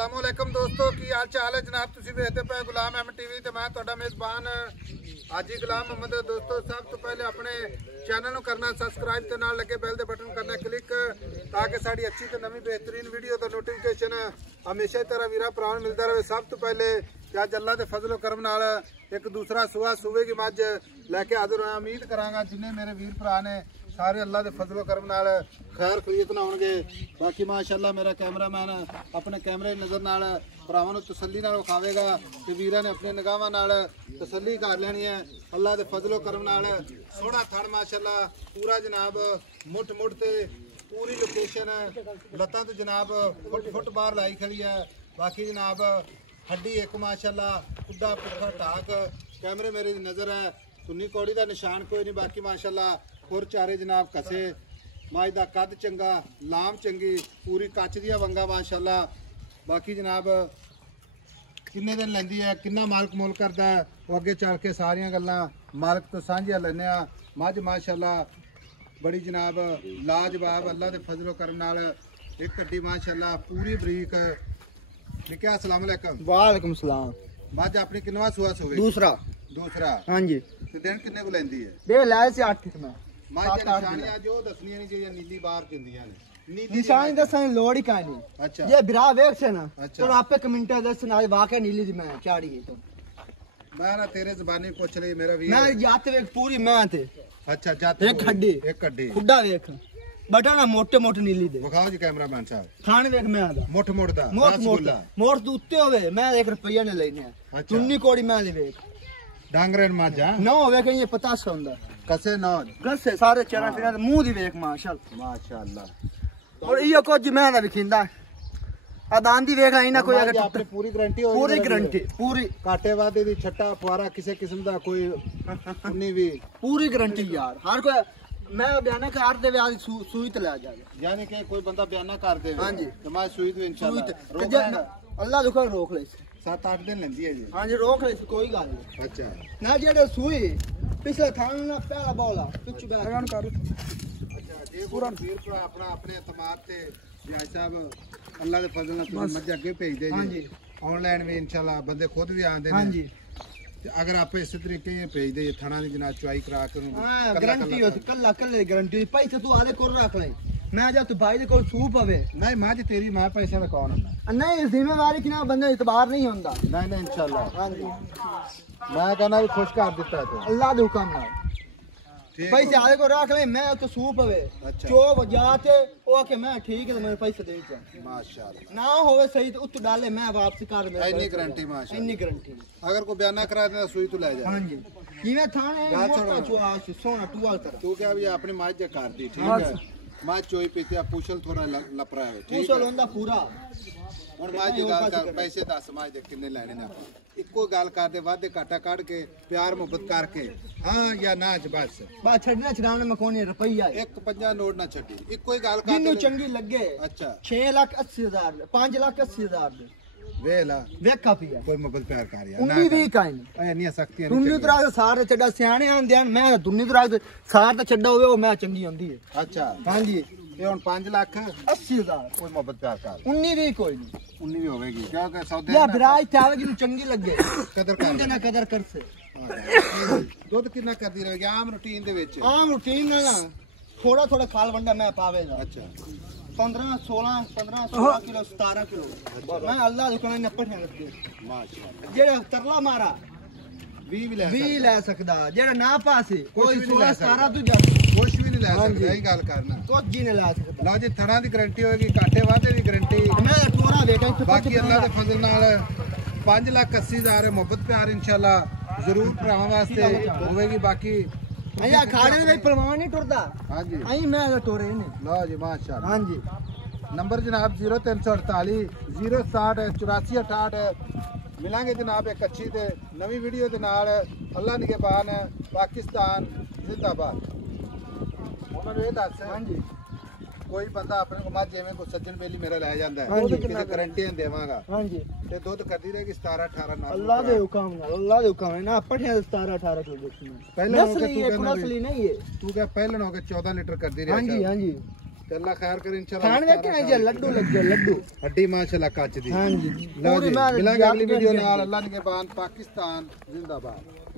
अस्सलामुअलैकुम दोस्तों की हाल चाल है जनाब। तुसी देखते पे गुलाम अहमद टीवी ते मैं तुहाडा मेज़बान हाजी गुलाम मोहम्मद। दोस्तों सब तो पहले अपने चैनल को करना सब्सक्राइब ते नाल लगे बेल दे बटन करना क्लिक ताकि साड़ी अच्छी ते नवी बेहतरीन वीडियो दा नोटिफिकेशन हमेशा ही तरह वीरा भरा मिलता रहे। सब तो पहले अज अल्लाह के फजलो करम नाल एक दूसरा सूबे की मझ लैके हाजिर होया। उम्मीद करांगा जिन्हें मेरे वीर भरा ने सारे अल्लाह के फजलो करम नाल खैर खरीत ना होंगे। बाकी माशाअल्लाह मेरा कैमरामैन अपने कैमरे नज़र नाल भरावां नूं तसल्ली नाल विखावेगा कि वीरां ने अपने निगाहां नाल तसल्ली कर लेनी है। अल्लाह के फजलो करम नाल सोहना थण माशाअल्लाह पूरा जनाब मुठ मुठ ते पूरी लोकेशन लत्तां तो जनाब फुट बाहर लाई खड़ी है। बाकी जनाब हड्डी एक माशाअल्लाह खुदा पुट्ठा ढाक कैमरे मेरे दी नज़र है। सुन्नी कौड़ी का निशान कोई नहीं। बाकी माशाअल्लाह खुर चारे जनाब कसे मज का कद चंगा लाम चंगी पूरी कच दिया वंगा माशाअल्लाह। बाकी जनाब किन्ने दिन लैंदी है किन्ना मालक मोल करता है वो अगे चल के सारिया गल्लां मालक तो सांझिया लैने आ। मझ माशाअल्लाह बड़ी जनाब लाजवाब अल्लाह के फजलो करम नाल एक कड्डी माशाअल्लाह पूरी बरीक निका। अस्सलाम वालेकुम। वालेकुम सलाम। मझ अपनी किन्नवा सूआ सूवे? दूसरा। हाँ जी। ते दिन किन्ने को लैंदी है? दे लाए से 8 में मझ दी निशानियां जो दसनियां नहीं चाहिए नीली बाहर दिंदियां ने निशानी दसन लोड़ी का नहीं। अच्छा ये बिरा वेख से ना अच्छा। तो आपे कमेंट दसन आज वाकई नीली दी मैं चाड़ी है तो मैं ना तेरे जबानी पूछ रही मेरा वीर मैं जाते वेख पूरी मैं थे। अच्छा जाते एक हड्डी एक कड्डी खुदा वेख बटा ना मोटे मोटे नीली दे विखाओ जी कैमरामैन साहब खान वेख मैं दा मुठ मुठ दा मोट रसगुल्ला मोट तो उत्ते होवे मैं 1 रुपया ने लेने अच्छा। चुन्नी कोड़ी मैं ले वेख डांगरेन माजा ना होवे कि ये 50 होंदा कसे ना कसे सारे चना फिर मुंह दी वेख माशाअल्लाह और इयो कुछ मैं दा विखिंदा अदान दी वेख आई ना कोई अगर आपने पूरी गारंटी होगी? पूरी गारंटी पूरी काटे वादे दी छट्टा फुआरा किसी किस्म दा कोई उन्नी भी पूरी गारंटी यार हर कोई मैं बयाना कर दे आज सुई ते ले जावे यानी कि कोई बंदा बयाना कर दे हां जी तो मैं सुई तो इंशाल्लाह रोक अल्लाह दुखा रोक ले 7-8 दिन लेंदी है जी। हां जी रोक ले कोई गल नहीं। अच्छा ना जेड़े सुई पिछले थान ना पहला बोला पिछु बैठ कर। अच्छा जे पूरा वीर भरा अपना अपने एतमाद ते भाई साहब अल्लाह दे फजल नाल तुम मज अगे भेज दे हां जी ऑनलाइन भी इंशाल्लाह बंदे खुद भी आंदे ने। हां जी अगर आप इस तरीके ये भेज दे थाना दी जनाब चुआई करा के हां गारंटी हो कल्ला कल्ले गारंटी पैसे तू आले कोर रख ले मैं जा तू भाई दे कोल सूप हवे नहीं मां जी तेरी मां पैसे दा कौन है नहीं जिम्मेवारी की ना बंदा इतबार नहीं होंदा। नहीं इंशाल्लाह हां जी मैं कहना भी खुश कर देता है तो अल्लाह दे हुक्म नाल ठीक पैसे आले को रख ले मैं तो सूप हवे अच्छा। चो जाते ओ के मैं ठीक है मैं पैसे दे जा माशाल्लाह ना होवे सही तो उत डाले मैं वापस कर मेरे इतनी गारंटी माशाल्लाह इतनी गारंटी अगर कोई बयाना करा दे सुई तो ले जा। हां जी जिਵੇਂ थाने बात मोटा सुनो। चुआ सोना टुवाल कर तू क्या भी अपनी मां जे कर दी ठीक है मां चोई पीती पूछल थोड़ा लपरा है ठीक पूछल है होंदा पूरा ਹੁਣ ਮਾਜ ਦੀ ਗੱਲ ਕਰ ਪੈਸੇ ਦੱਸ ਮਾਜ ਦੇ ਕਿੰਨੇ ਲੈਣੇ ਨੇ ਆਪਾਂ ਇੱਕੋ ਗੱਲ ਕਰਦੇ ਵਾਧੇ ਘਾਟਾ ਕੱਢ ਕੇ ਪਿਆਰ ਮੁਹੱਬਤ ਕਰਕੇ ਹਾਂ ਜਾਂ ਨਾ ਬਸ ਬਾ ਛੱਡਣਾ ਛਡਾਉਣੇ ਮੈਂ ਕੋਨੇ ਰੁਪਈਆ ਇੱਕ 50 ਨੋਟ ਨਾ ਛੱਡੀ ਇੱਕੋ ਹੀ ਗੱਲ ਕਰ ਜਿੰਨੂੰ ਚੰਗੀ ਲੱਗੇ ਅੱਛਾ 6,80,000 5,80,000 ਦੇ ਵੇਲਾ ਵੇਖਾ ਪਿਆ ਕੋਈ ਮੁਹੱਬਤ ਪਿਆਰ ਕਰ ਯਾਰ ਉੰਨੀ ਵੀ ਕਾਇਨ ਐ ਨਹੀਂ ਸਕਤੀ ਦੁੰਨੀ ਤਰਾ ਸਾਰੇ ਚੱਡਾ ਸਿਆਣੇ ਆਂਦੇ ਹਨ ਮੈਂ ਦੁੰਨੀ ਤਰਾ ਸਾਰ ਤਾਂ ਛੱਡਾ ਹੋਵੇ ਉਹ ਮੈਂ ਚੰਗੀ ਹੁੰਦੀ ਹੈ। ਅੱਛਾ ਹਾਂਜੀ ਇਹ ਹੁਣ 5,80,000 ਕੋਈ ਮੁਹੱਬਤ ਪਿਆਰ ਕਰ 19 ਵੀ ਕੋਈ ਨਹੀਂ 19 ਵੀ ਹੋਵੇਗੀ ਕਿਉਂਕਿ ਸੌਦੇ ਯਾ ਵਿਰਾਜ ਚਾਵੇ ਜਿਹਨੂੰ ਚੰਗੀ ਲੱਗੇ ਕਦਰ ਕਰ ਉਹਦੇ ਨਾਲ ਕਦਰ ਕਰਸੇ ਦੁੱਧ ਕਿੰਨਾ ਕਰਦੀ ਰਹੇਗੀ ਆਮ ਰੂਟੀਨ ਦੇ ਵਿੱਚ? ਆਮ ਰੂਟੀਨ ਨਾਲ ਨਾ ਥੋੜਾ ਥੋੜਾ ਖਾਲ ਵੰਡਾ ਮੈਂ ਪਾਵੇਗਾ ਅੱਛਾ 15 16 ਕਿਲੋ 17 ਕਿਲੋ ਮੈਂ ਅੱਲਾਹ ਦੇ ਕੋਲ ਨੱਪੜ ਲੱਗੇ ਮਾਸ਼ਾਅੱਲਾ ਜਿਹੜਾ ਤਰਲਾ ਮਾਰਾ 20 ਵੀ ਲੈ ਸਕਦਾ ਜਿਹੜਾ ਨਾ ਪਾਸੇ ਕੋਈ 16 17 ਤੂੰ ਜਾ ਕੁਛ ਵੀ ਨਹੀਂ ਲੈ ਸਕਦਾ ਇਹ ਗੱਲ ਕਰਨਾ ਕੁਝ ਜੀ ਨੇ ਲੈ ਸਕਦਾ। ਲਓ ਜੀ ਥਣਾ ਦੀ ਗਾਰੰਟੀ ਹੋਏਗੀ ਕਾਟੇ ਵਾਧੇ ਦੀ ਗਾਰੰਟੀ ਮੈਂ ਟੋਰਾ ਵੇਖਾਂ ਬਾਕੀ ਅੱਲਾਹ ਦੇ ਫਜ਼ਲ ਨਾਲ 5,80,000 ਮੁਹੱਬਤ ਪਿਆਰ ਇੰਸ਼ਾਅੱਲਾ ਜ਼ਰੂਰ ਭਰਾਵਾਂ ਵਾਸਤੇ ਹੋਵੇਗੀ। ਬਾਕੀ ਅਈਆ ਖਾੜੇ ਦੇ ਵਿੱਚ ਪਰਵਾਹ ਨਹੀਂ ਟੁਰਦਾ ਹਾਂਜੀ ਅਈ ਮੈਂ ਟੋਰੇ ਨੇ। ਲਓ ਜੀ ਮਾਸ਼ਾਅੱਲਾ ਹਾਂਜੀ ਨੰਬਰ ਜਨਾਬ 0348 060 8468 ਮਿਲਾਂਗੇ ਜਨਾਬ ਇੱਕ ਅੱਛੀ ਤੇ ਨਵੀਂ ਵੀਡੀਓ ਦੇ ਨਾਲ। ਅੱਲਾਹ ਨਿਗਹਿਬਾਨ ਪਾਕਿਸਤਾਨ ਜ਼ਿੰਦਾਬਾਦ। ਉਹਨਾਂ ਨੂੰ ਇਹ ਦੱਸ ਹਾਂਜੀ ਕੋਈ ਬੰਦਾ ਆਪਣੇ ਕੋਲ ਮੱਝ ਜਿਵੇਂ ਕੋਈ ਸੱਜਣ ਬੇਲੀ ਮੇਰਾ ਲੈ ਜਾਂਦਾ ਹੈ ਉਹਦੇ ਕਿਤੇ ਗਾਰੰਟੀਆਂ ਦੇਵਾਂਗਾ ਹਾਂਜੀ ਤੇ ਦੁੱਧ ਕਰਦੀ ਰਹੇਗੀ 17 18 ਨਾਲ ਅੱਲਾਹ ਦੇ ਹੁਕਮ ਨਾਲ ਨਾ ਪਠਿਆ 17 18 ਕਿਲੋ ਦੇਖੀ ਪਹਿਲਾਂ ਹੋ ਕੇ ਤੂੰ ਨਸਲੀ ਨਹੀਂ ਹੈ ਤੂੰ ਕਹ ਪਹਿਲਾਂ ਹੋ ਕੇ 14 ਲੀਟਰ ਕਰਦੀ ਰਹੀ ਹਾਂਜੀ ਤੇ ਅੱਲਾ ਖੈਰ ਕਰੇ ਇੰਸ਼ਾਅੱਲਾ ਖਾਣ ਵੇਖਿਆ ਜੀ ਲੱਡੂ ਲੱਗੇ ਲੱਡੂ ਹੱਡੀ ਮਾਸ਼ਾਅੱਲਾ ਕੱਚ ਦੀ ਹਾਂਜੀ ਲਓ ਪੂਰੀ ਜੀ ਮੈਂ ਮਿਲਾਂਗੇ ਅਗਲੀ ਵੀਡੀਓ ਨਾਲ ਅੱਲਾ ਨਿਗਹਿਬਾਨ ਪਾਕਿਸਤਾਨ ਜ਼ਿੰਦਾਬਾਦ